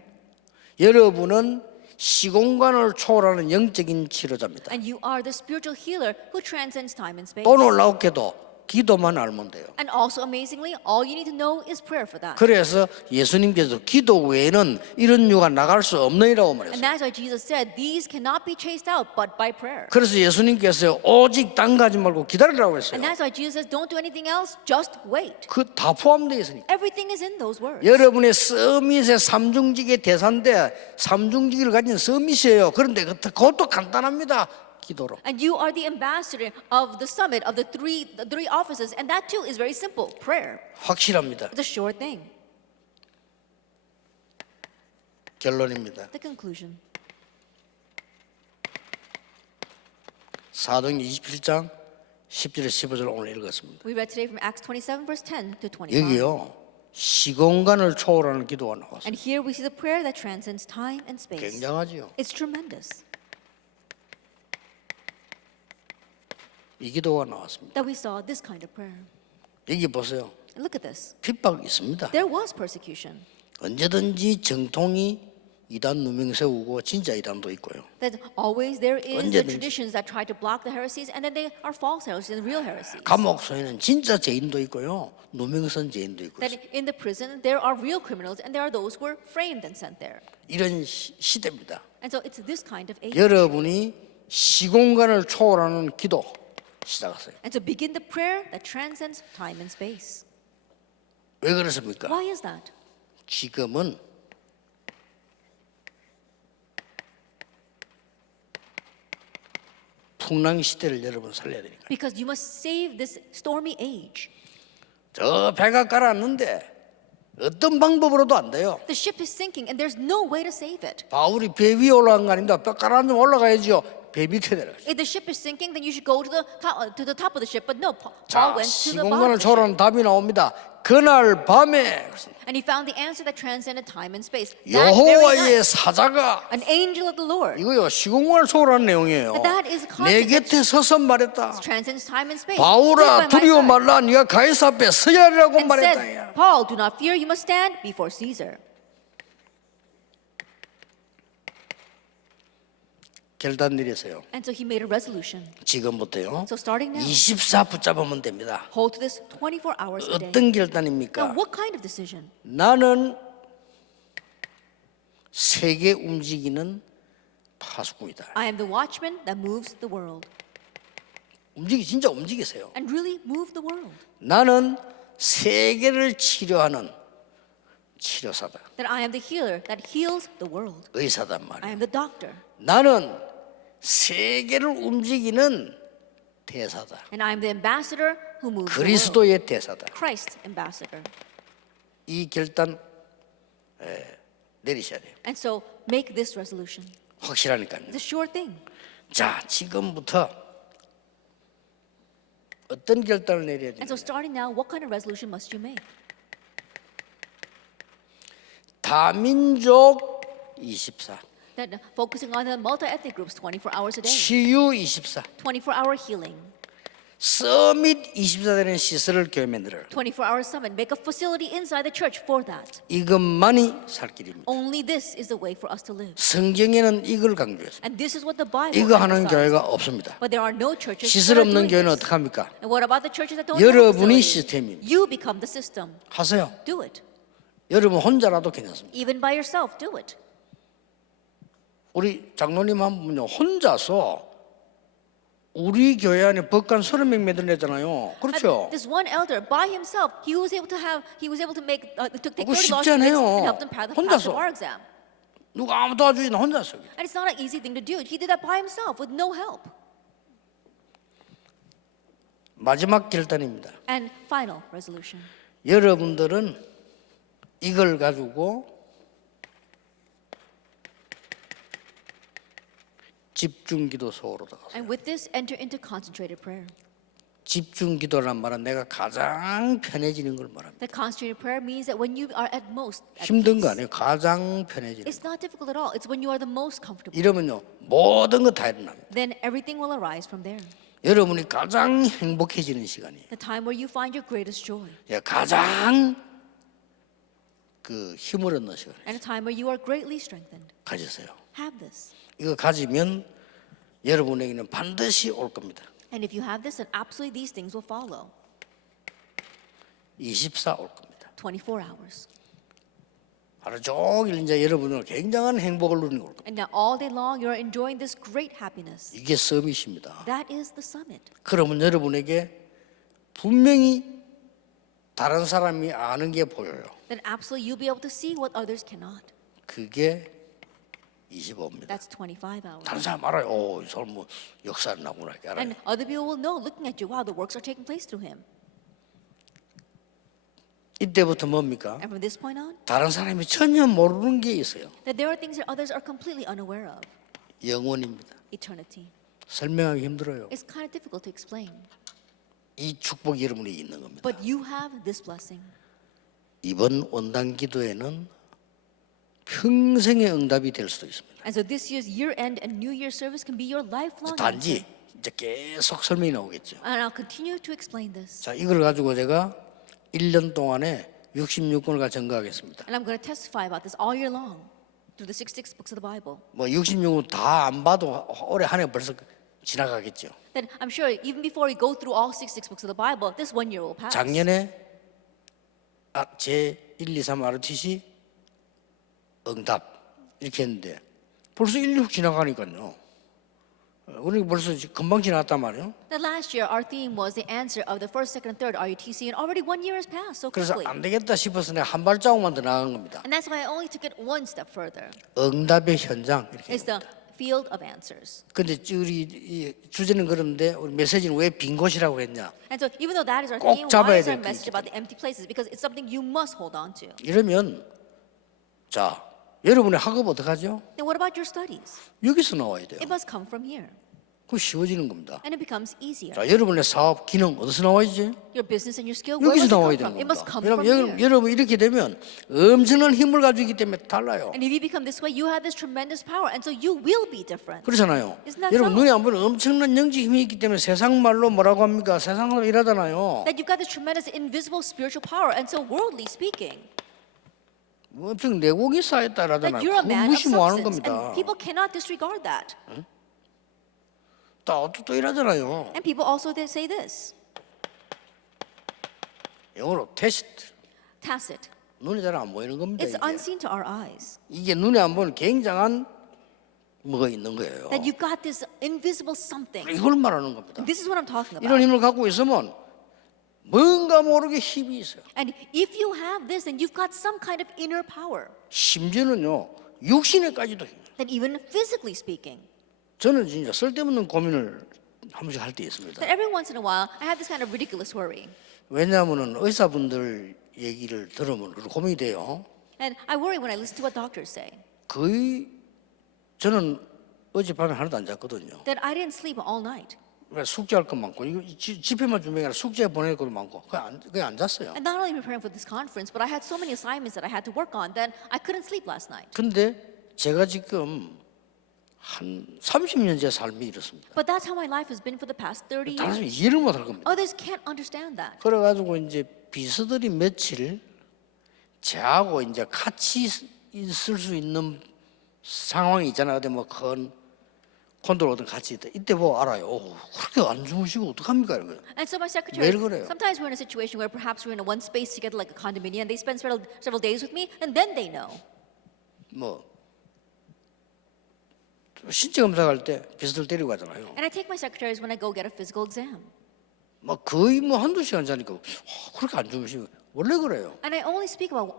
여러분은 시공간을 초월하는 영적인 치료자입니다. And you are the spiritual healer who transcends time and space. 또 놀랍게도 기도만 알면 돼요. And also amazingly, all you need to know is prayer for that. 그래서 예수님께서 기도 외에는 이런 유가 나갈 수 없느니라고 And 말했어요. that's why Jesus said, these cannot be chased out but by prayer. 그래서 예수님께서 오직 당가지 말고 기다리라고 했어요. And that's why Jesus says, don't do anything else, just wait. 그 다 포함되어 있으니까. Everything is in those words. 여러분의 서밋의 삼중직의 대사인데 삼중직을 가진 서밋이에요. 그런데 그것도 간단합니다. 기도로. And you are the ambassador of the summit of the three offices. And that too is very simple. Prayer. 확실합니다. It's a sure thing. 결론입니다. The conclusion. 사도행 27장 10절에 15절 오늘 읽었습니다. We read today from Acts 27 verse 10 to 25. 여기요 시공간을 초월하는 기도가 나왔어요. And here we see the prayer that transcends time and space. 굉장하지요. It's tremendous 이 기도가 나왔습니다. that we saw this kind of prayer. 여기 보세요. And look at this. 핍박이 있습니다. There was persecution. 언제든지 정통이 이단 누명 세우고 진짜 이단도 있고요. That always there is the 언제든지. traditions that try to block the heresies, and then they are false heresies and real heresies. 감옥 소에는 진짜 죄인도 있고요. 누명선 죄인도 있고 That in the prison there are real criminals, and there are those who were framed and sent there. 이런 시대입니다. And so it's this kind of age. 여러분이 시공간을 초월하는 기도 시작하세요. And to begin the prayer that transcends time and space. 왜 그렇습니까? Why is that? 지금은 풍랑 시대를 여러분 살려야 되니까. Because you must save this stormy age. 저 배가 가라앉는데 어떤 방법으로도 안 돼요. The ship is sinking, and there's no way to save it. 바울이 배 위에 올라간 거 아닙니다. 배 가라앉으면 올라가야죠. 배 밑에 내려가죠. If the ship is sinking, then you should go to the top of the ship. But no, Paul 자, went to the bottom 시공간을 of the ship. 초월하는 답이 나옵니다. 그날 밤에 And he found the answer that transcended time and space. That very 여호와의 night, 사자가 an angel of the Lord 이거요 시공간을 초월하는 내용이에요. That is 내 confidence. 곁에 서서 말했다. transcends time and space. 바울아 Stood by my 두려워 side 말라. 네가 가이사 앞에 서야 하리라고 and 말했다. said, Paul, do not fear, you must stand before Caesar. 결단 내리세요. And so he made a resolution. 지금부터요. So starting now, 24 붙잡으면 됩니다. hold to this 24 hours a day. 어떤 Now, 결단입니까? what kind of decision? 나는 세계 움직이는 파수꾼이다. I am the watchman that moves the world. 진짜 움직이세요. And really move the world. 나는 세계를 치료하는 치료사다. That I am the healer that heals the world. 의사단 I 말이야. am the doctor. 나는 세계를 움직이는 대사다. And I am the ambassador who moves the world. 그리스도의 대사다. Christ ambassador. 이 결단 내리셔야 돼요. And so make this resolution. 확실하니까요. It's a sure thing. 자, 지금부터 어떤 결단을 내려야 And so 돼요? starting now, what kind of resolution must you make? 다민족 24, That focusing on the multi-ethnic groups 24 hours a day. 치유 24, 24-hour healing. 서밋 24되는 시설을 교회 만들어요. 24-hour summit. Make a facility inside the church for that. 이것만이 살 길입니다. Only this is the way for us to live. 성경에는 이걸 강조했어요. And this is what the Bible 이거 하는 emphasizes. 교회가 없습니다. But there are no churches 시설 that are 없는 doing 교회는 this. 어떡합니까? And what about the churches that don't have 여러분이 facilities? 시스템입니다. You become the system. 하세요. Do it. 여러분 혼자라도 괜찮습니다. Even by yourself, do it. 우리 장로님 한 분요 혼자서 우리 교회 안에 법관 30명 만들어냈잖아요. 그렇죠? This one elder by himself, he was able to make to take 그거 30 law 쉽지 않아요. students and help them pass the 혼자서. bar exam. 누가 아무도 도와주지 않는 혼자서. And it's not an easy thing to do. He did that by himself with no help. 마지막 결단입니다. And final resolution. 여러분들은 이걸 가지고 집중기도 속으로 들어가세요. And with this, enter into concentrated prayer. 집중기도란 말은 내가 가장 편해지는 걸 말합니다. That concentrated prayer means that when you are at most at 힘든 거 peace, 아니에요. 가장 편해지는. it's not difficult at all. It's when you are the most comfortable. 이러면요 모든 거 다 일어납니다. Then everything will arise from there. 여러분이 가장 행복해지는 시간이에요. The time where you find your greatest joy. 예, 가장 그 힘을 얻는 시간 And a time where you are greatly strengthened. 가지세요. Have this. 이거 가지면 여러분에게는 반드시 올 겁니다. And if you have this, then absolutely these things will follow. 24 올 겁니다. 24 hours. 하루 종일 이제 여러분은 굉장한 행복을 누리는 걸 겁니다. And now all day long you are enjoying this great happiness. 이게 서밋입니다. That is the summit. 그러면 여러분에게 분명히 다른 사람이 아는 게 보여요. Then absolutely you'll be able to see what others cannot. 그게 25입니다. That's 25 hours. 다른 사람 알아요. 오, 이 사람 뭐 역사를 나구나 이렇게 알아요. And other people will know, looking at you, wow, the works are taking place through him. 이때부터 뭡니까? And from this point on, 다른 사람이 전혀 모르는 게 있어요. that there are things that others are completely unaware of. 영원입니다. Eternity. 설명하기 힘들어요. It's kind of difficult to explain. 이 축복이 여러분이 있는 겁니다. But you have this blessing. 이번 원단 기도에는 평생의 응답이 될 수도 있습니다. And so this year's year-end and New Year service can be your lifelong 단지 answer. 이제 계속 설명이 나오겠죠. And I'll continue to explain this. 자, 이걸 가지고 제가 1년 동안에 66권을 증거하겠습니다. And I'm going to testify about this all year long through the 66 books of the Bible. 뭐 66권 다 안 봐도 올해 한 해 벌써 지나가겠죠. Then I'm sure even before we go through all 66 books of the Bible, this 1 year will pass. 작년에 제 1, 2, 3 ROTC 응답 이렇게 했는데 벌써 1, 6 지나가니까요. 우리 벌써 금방 지나갔단 말이에요. Then last year, our theme was the answer of the first, second, and third RUTC, and already 1 year has passed so 그래서 quickly. 안 되겠다 싶어서 내가 한 발자국만 더 나간 겁니다. And that's why I only took it one step further. 응답의 현장 이렇게. It's the field of answers. 근데 우리 이 주제는 그런데 우리 메시지는 왜 빈 곳이라고 했냐? And so even though that is our 꼭 theme, 잡아야 why is our 될 게 message about the empty places? Because it's something you must hold on to. 이러면 자 여러분의 학업 어떡하죠? Then what about your studies? 여기서 나와야 돼요. It must come from here. 그럼 쉬워지는 겁니다. And it becomes easier. 자 여러분의 사업 기능 어디서 나와야지? Your business and your skill, where 여기서 must it 나와야 come 되는 from? It must 겁니다. come from 왜냐하면 here. 여러분 이렇게 되면 엄청난 힘을 가지고 있기 때문에 달라요. And if you become this way, you have this tremendous power, and so you will be different. 그렇잖아요. Isn't that 여러분 so? 눈에 안 보이는 엄청난 영적 힘이 있기 때문에 세상 말로 뭐라고 합니까? 세상 사람 이러잖아요. That you've got this tremendous invisible spiritual power, and so worldly speaking, 뭐 엄청 내공이 쌓였다 that 이러잖아요. you're a 그거 man of 무시 뭐 하는 substance, 겁니다. and people cannot disregard that. 또 이러잖아요. And people also they say this, 영어로 테스트. tacit. 눈에 잘 안 보이는 겁니다. It's 이게. unseen to our eyes. 이게 눈에 안 보이는 굉장한 뭐가 있는 거예요. That you've got this invisible something. 이걸 말하는 겁니다. This is what I'm talking 이런 about. 힘을 갖고 있으면 뭔가 모르게 힘이 있어요. And if you have this, then you've got some kind of inner power. 심지어는요 육신에까지도 힘이. Then even physically speaking, 저는 진짜 쓸데없는 고민을 한 번씩 할 때 있습니다. that every once in a while I have this kind of ridiculous worry. 왜냐하면은 의사분들 얘기를 들으면 그런 고민이 돼요. And I worry when I listen to what doctors say. 거의 저는 어젯밤에 하나도 안 잤거든요. That I didn't sleep all night. 왜 숙제할 것 많고 이거 집회만 준비가 아니라 숙제 보낼 것도 많고 그게 안 잤어요. And not only preparing for this conference, but I had so many assignments that I had to work on that I couldn't sleep last night. 근데 제가 지금 한 30년째 삶이 이렇습니다. But that's how my life has been for the past 30 다른 사람이 years. 이해를 못 할 겁니다. Others can't understand that. 그래가지고 이제 비서들이 며칠 저하고 이제 같이 있을 수 있는 상황이 있잖아요. 어디 뭐 큰 콘도로 어떤 같이 있다. 이때 보고 알아요. 오, 그렇게 안 주무시고 어떡합니까? 이러고요. And so my secretary, 매일 그래요. sometimes we're in a situation where perhaps we're in a one space together like a condominium. They spend several days with me, and then they know. 뭐 신체 검사 갈 때 비서들 데리고 가잖아요. And I take my secretaries when I go get a physical exam. 막 거의 뭐 한두 시간 자니까 그렇게 안 주무시고 원래 그래요. And I only sleep about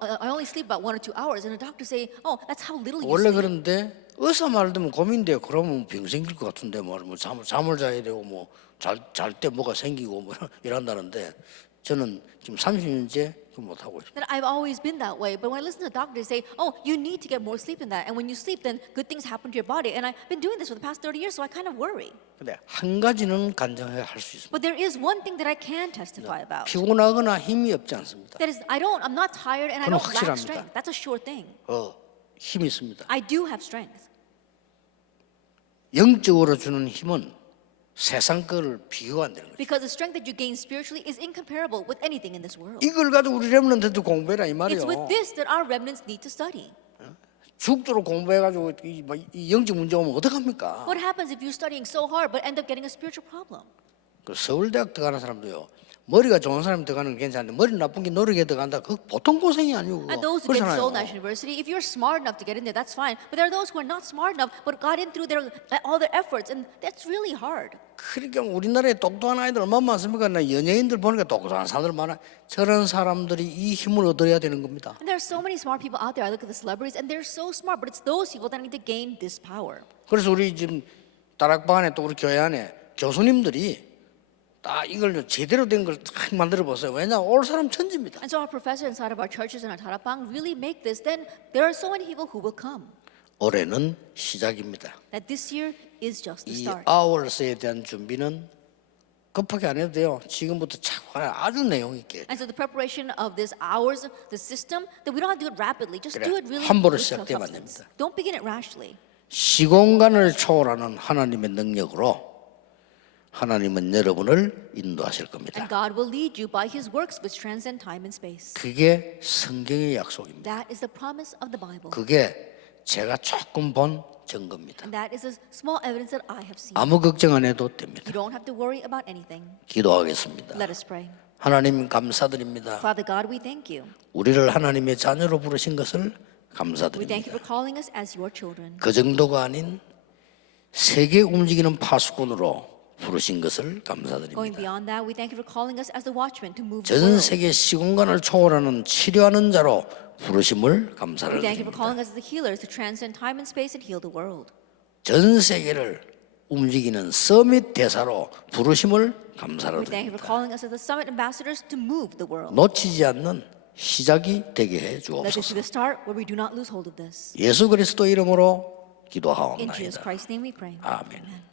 1 or 2 hours, and the doctors say, "Oh, that's how little you 원래 sleep." 그런데 의사 말 듣면 고민돼요. 그러면 병 생길 것 같은데 뭐 잠을 자야 되고 뭐 잘 때 뭐가 생기고 뭐 이런다는데 저는 지금 30년째 그 못 하고 있어요. That I've always been that way, but when I listen to doctors say, "Oh, you need to get more sleep than that," and when you sleep, then good things happen to your body. And I've been doing this for the past 30 years, so I kind of worry. 근데 한 가지는 간증해 할 수 있습니다. But there is one thing that I can testify about. 피곤하거나 힘이 없지 않습니다. That is, I'm not tired and I 그건 don't lack 확실합니다. strength. That's a sure thing. 힘이 있습니다. I do have strength. 영적으로 주는 힘은 세상 거를 비교가 안 되는 거예요. Because the strength that you gain spiritually is incomparable with anything in this world. 이걸 가지고 우리 렘넌트도 공부해라 이 말이에요. It's with this that our remnants need to study. 죽도록 공부해가지고 이 영적 문제 오면 어떡합니까? What happens if you're studying so hard but end up getting a spiritual problem? 그 서울대학 들어가는 사람도요. 머리가 좋은 사람이 들어가는 건 괜찮은데 머리 나쁜 게 노력에 들어간다. 그 보통 고생이 아니고 And those who get to 그렇잖아요. Seoul National University, if you're smart enough to get in there, that's fine. But there are those who are not smart enough, but got in through all their efforts, and that's really hard. 그러니까 우리나라에 똑똑한 아이들 얼마나 많습니까? 나 연예인들 보니까 똑똑한 사람들 많아. 저런 사람들이 이 힘을 얻어야 되는 겁니다. And there are so many smart people out there. I look at the celebrities, and they're so smart, but it's those people that need to gain this power. 그래서 우리 지금 다락방 안에 또 우리 교회 안에 교수님들이 다 이걸 제대로 된 걸 딱 만들어 보세요. 왜냐 올 사람 천지입니다. And so our professors inside of our churches and our tarapang really make this. Then there are so many people who will come. 올해는 시작입니다. That this year is just the 이 start. 아워스에 대한 준비는 급하게 안 해도 돼요. 지금부터 차분하게 아주 내용 있게. And so the preparation of this hours, the system, that we don't have to do it rapidly. Just 그래, do it really 함부로 with 시작되면 안 substance. 됩니다. Don't begin it rashly. 시공간을 초월하는 하나님의 능력으로 하나님은 여러분을 인도하실 겁니다. And God will lead you by His works which transcend time and space. 그게 성경의 약속입니다. That is the promise of the Bible. 그게 제가 조금 본 증거입니다. And that is a small evidence that I have seen. 아무 걱정 안 해도 됩니다. You don't have to worry about anything. 기도하겠습니다. Let us pray. 하나님 감사드립니다. Father God, we thank you. 우리를 하나님의 자녀로 부르신 것을 We thank you 감사드립니다. for calling us as your children. 그 정도가 아닌 세계 움직이는 파수꾼으로 부르신 것을 Going 감사드립니다. beyond that, we thank you for calling us as the watchmen to move the 전 world. 세계 시공간을 초월하는 치료하는 자로 부르심을 감사를 We thank you for 드립니다. calling us as the healers to transcend time and space and heal the world. 전 세계를 움직이는 서밋 대사로 부르심을 감사를 We thank you for 드립니다. calling us as the summit ambassadors to move the world. 놓치지 않는 시작이 되게 해 Let this 주옵소서. be the start where we do not lose hold of this. 예수 그리스도 이름으로 In Jesus 기도하옵나이다. Christ's name we pray. 아멘. Amen.